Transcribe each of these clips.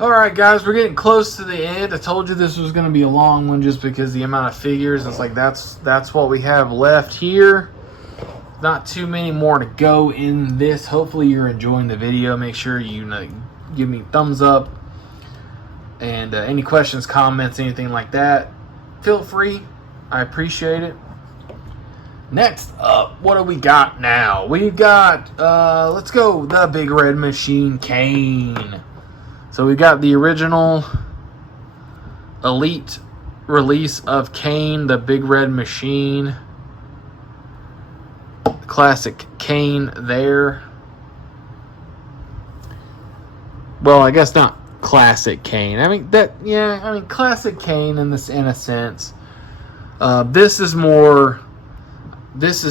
Alright guys, we're getting close to the end. I told you this was going to be a long one just because the amount of figures. It's like that's what we have left here. Not too many more to go in this. Hopefully you're enjoying the video. Make sure you give me a thumbs up. And any questions, comments, anything like that, feel free. I appreciate it. Next up, what do we got now? We've got, let's go, the Big Red Machine Kane. So we got the original Elite release of Kane, the Big Red Machine. Classic Kane there. Well, I guess not classic Kane. I mean classic Kane in a sense. This is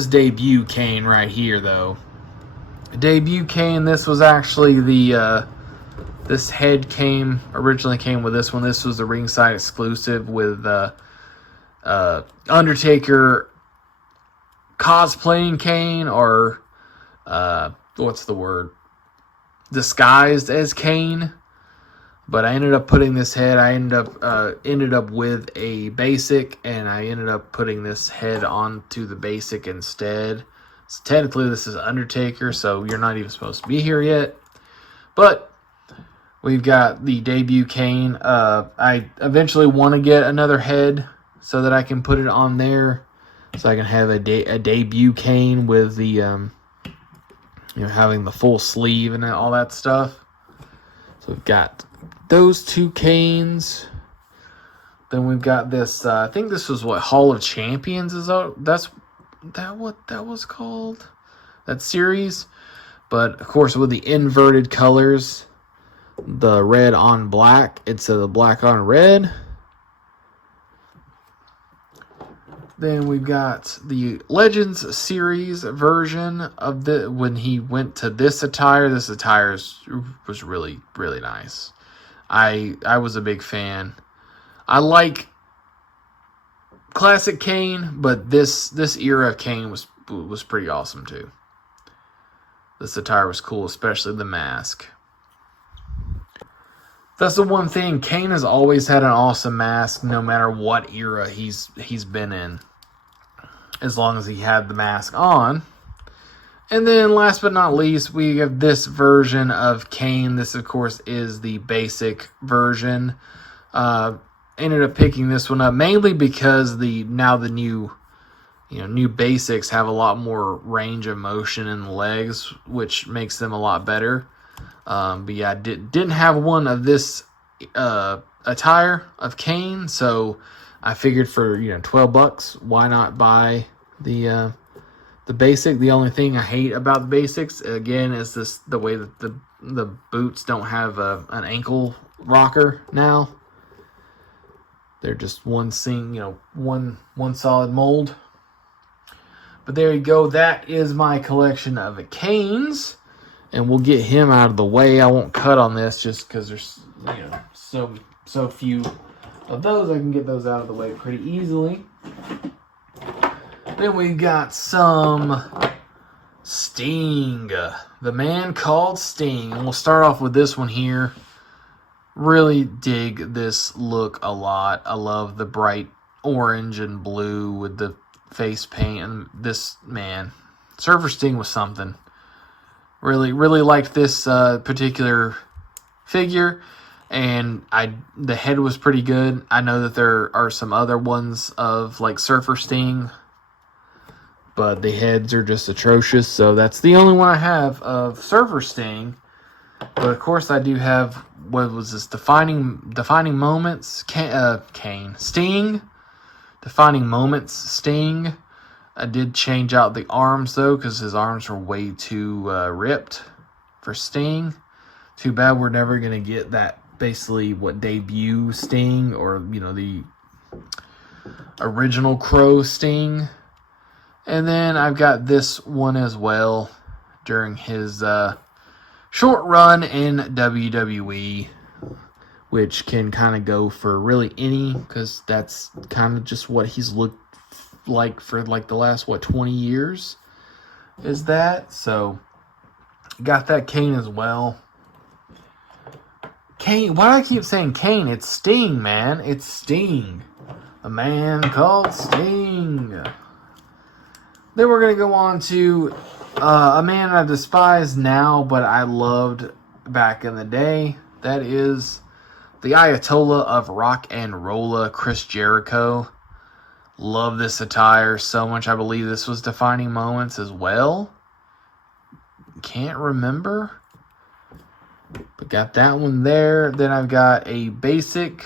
debut Kane right here though. Debut Kane, this was actually the this head originally came with this one. This was the ringside exclusive with Undertaker cosplaying Kane, or what's the word? Disguised as Kane. But I ended up putting this head. I ended up with a basic, and I ended up putting this head onto the basic instead. So technically, this is Undertaker, so you're not even supposed to be here yet. But we've got the debut Kane. I eventually want to get another head so that I can put it on there, so I can have a debut Kane with the having the full sleeve and all that stuff. So we've got those two Kanes. Then we've got this. I think this was what Hall of Champions is. That's what that was called. That series, but of course with the inverted colors. The red on black instead of the black on red. Then we've got the Legends series version of when he went to this attire. This attire was really, really nice. I was a big fan. I like classic Kane, but this era of Kane was pretty awesome too. This attire was cool, especially the mask. That's the one thing. Kane has always had an awesome mask, no matter what era he's been in, as long as he had the mask on. And then, last but not least, we have this version of Kane. This, of course, is the basic version. Ended up picking this one up mainly because the new basics have a lot more range of motion in the legs, which makes them a lot better. But yeah, didn't have one of this attire of Kane, so I figured for $12, why not buy the basic? The only thing I hate about the basics again is the way that the boots don't have an ankle rocker now. They're just one solid mold. But there you go. That is my collection of Kanes. And we'll get him out of the way. I won't cut on this just because there's so few of those. I can get those out of the way pretty easily. Then we got some Sting. The man called Sting. And we'll start off with this one here. Really dig this look a lot. I love the bright orange and blue with the face paint. And this, man, Surfer Sting was something. Really, really liked this particular figure, and the head was pretty good. I know that there are some other ones of like Surfer Sting, but the heads are just atrocious. So that's the only one I have of Surfer Sting. But of course, I do have what was this defining moments Sting, defining moments Sting. I did change out the arms, though, because his arms were way too ripped for Sting. Too bad we're never going to get that, basically, what debut Sting, or, the original Crow Sting. And then I've got this one as well during his short run in WWE, which can kind of go for really any, because that's kind of just what he's looked like for like the last 20 years is that. So got that Kane as well. Kane. Why do I keep saying Kane? It's Sting, man. It's Sting. A man called Sting. Then we're going to go on to a man I despise now, but I loved back in the day. That is the Ayatollah of Rock and Rolla, Chris Jericho. Love this attire so much. I believe this was Defining Moments as well. Can't remember. But got that one there. Then I've got a basic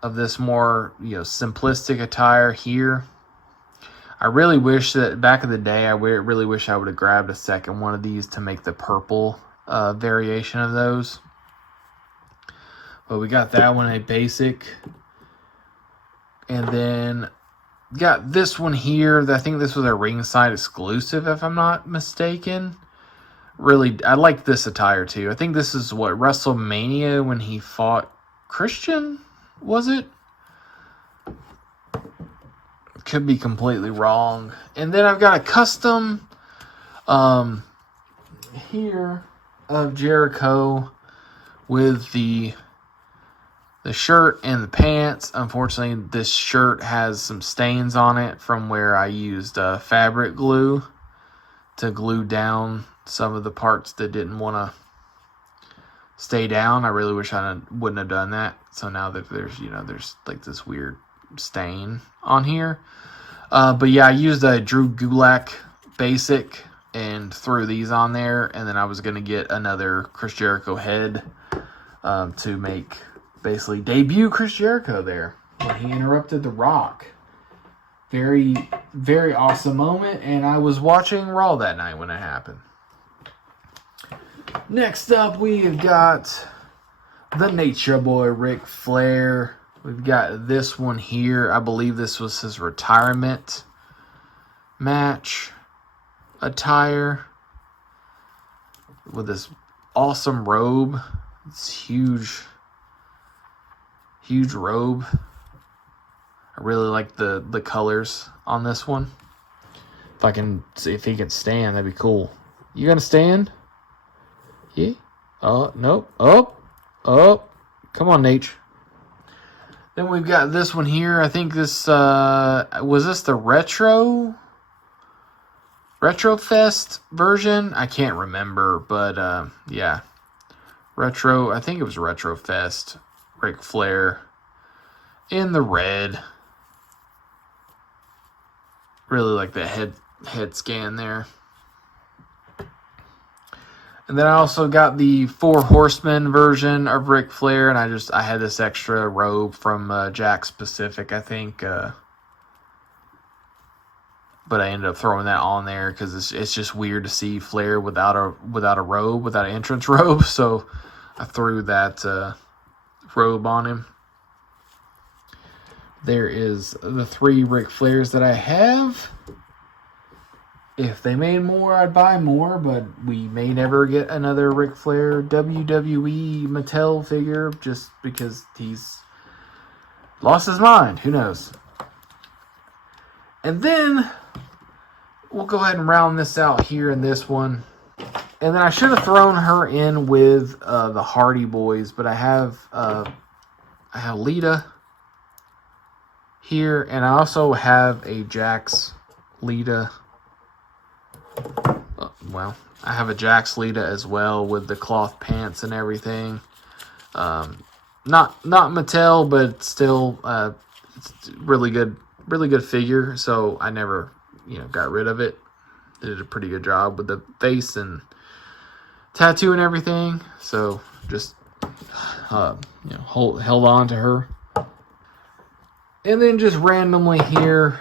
of this more, simplistic attire here. I really wish that back in the day, I really wish I would have grabbed a second one of these to make the purple variation of those. But we got that one, a basic. And then got this one here. I think this was a ringside exclusive, if I'm not mistaken. Really, I like this attire too. I think this is what, WrestleMania when he fought Christian, was it? Could be completely wrong. And then I've got a custom here of Jericho with the shirt and the pants. Unfortunately, this shirt has some stains on it from where I used fabric glue to glue down some of the parts that didn't want to stay down. I really wish I wouldn't have done that. So now that there's like this weird stain on here. But yeah, I used a Drew Gulak basic and threw these on there. And then I was going to get another Chris Jericho head to make basically debut Chris Jericho there when he interrupted The Rock. Very, very awesome moment. And I was watching Raw that night when it happened. Next up, we have got the Nature Boy, Ric Flair. We've got this one here. I believe this was his retirement match attire with this awesome robe. It's huge robe. I really like the colors on this one. If I can see if he can stand, that'd be cool. You gonna stand? Yeah. Oh, nope. Oh. Come on, Nate. Then we've got this one here. I think this was this the Retro Fest version? I can't remember, but yeah. I think it was Retro Fest. Ric Flair in the red. Really like the head scan there. And then I also got the Four Horsemen version of Ric Flair, and I had this extra robe from Jack's Pacific, I think. But I ended up throwing that on there because it's just weird to see Flair without a robe, without an entrance robe. So I threw that robe on him. There is the 3 Ric Flairs that I have. If they made more, I'd buy more, but we may never get another Ric Flair WWE Mattel figure just because he's lost his mind. Who knows? And then we'll go ahead and round this out here in this one. And then I should have thrown her in with the Hardy Boys, but I have Lita here, and I also have a Jax Lita. Well, I have a Jax Lita as well with the cloth pants and everything. Not Mattel, but still it's really good figure. So I never got rid of it. They did a pretty good job with the face and tattoo and everything. So just held on to her. And then just randomly here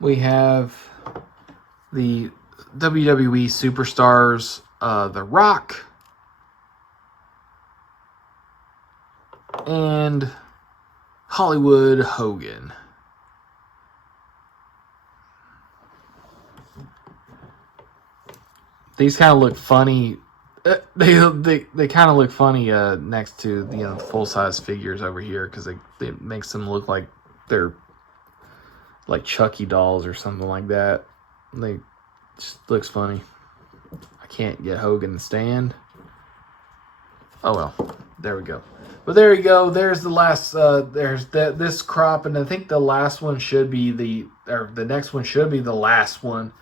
we have the WWE Superstars, The Rock, and Hollywood Hogan. These kind of look funny. They kind of look funny next to the full size figures over here because it makes them look like they're like Chucky dolls or something like that. They just looks funny. I can't get Hogan to stand. Oh well, there we go. But there you go. There's the last. There's this crop, and I think the last one should be the next one should be the last one.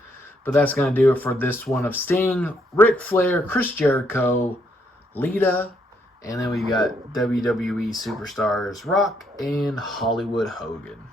But that's gonna do it for this one of Sting, Ric Flair, Chris Jericho, Lita, and then we got WWE superstars Rock and Hollywood Hogan.